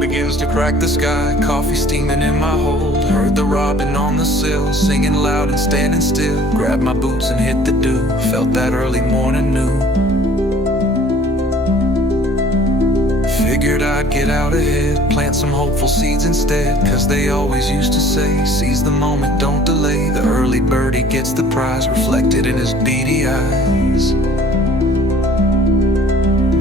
dawn begins to crack the sky, coffee steaming in my hold. Heard the robin on the sill, singing loud and standing still. Grabbed my boots and hit the dew, felt that early morning new. Figured I'd get out ahead, plant some hopeful seeds instead. Cause they always used to say, seize the moment, don't delay. The early birdie gets the prize, reflected in his beady eyes.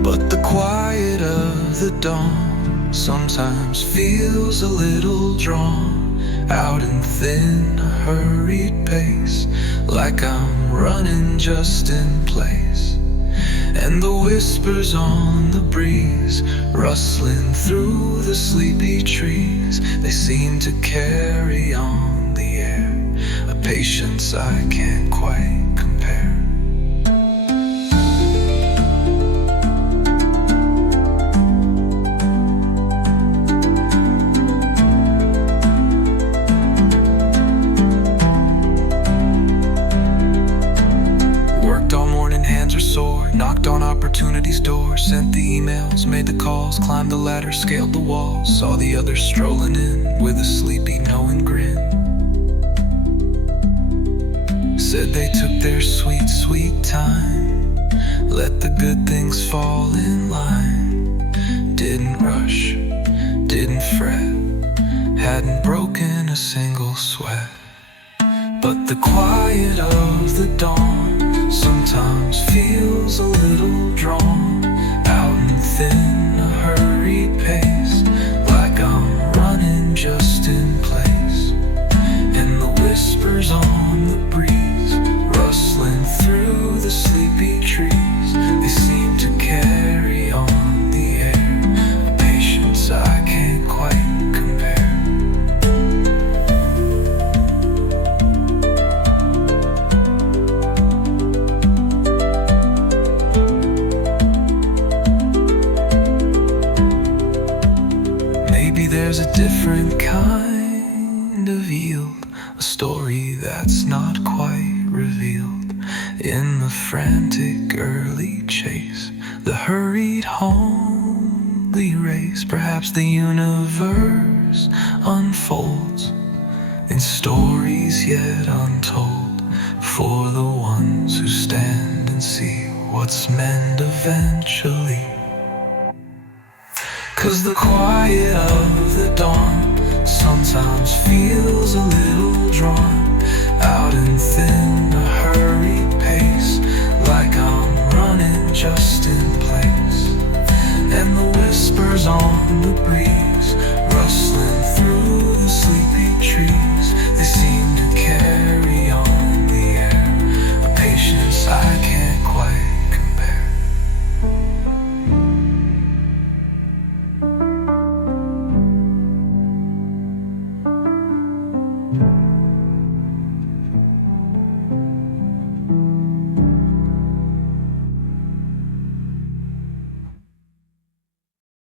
But the quiet of the dawn sometimes feels a little drawn out and thin, a hurried pace, like I'm running just in place. And the whispers on the breeze, rustling through the sleepy trees, they seem to carry on the air, a patience I can't quite compare. Knocked on opportunity's door, sent the emails, made the calls, climbed the ladder, scaled the walls. Saw the others strolling in with a sleepy knowing grin. Said they took their sweet, sweet time, let the good things fall in line. Didn't rush, didn't fret, hadn't broken a single sweat. But the quiet of the dawn sometimes feels a little drawn out and thin, a hurried pace, like I'm running just in place. And the whispers on the breeze, rustling through the sleepy trees, they seem to carry on the air, a patience I can't quite compare. Maybe there's a different kind of yield, a story that's not quite revealed in the frantic early chase, the hurried homely race. Perhaps the universe unfolds in stories yet untold for the ones who stand and see what's meant eventually. Cause the quiet of the dawn sometimes feels a little drawn out and thin, a hurried pace, like I'm running just in place. And the whispers on the breeze, rustling through the sleepy trees, they seem to carry on the air, a patience I can't quite compare.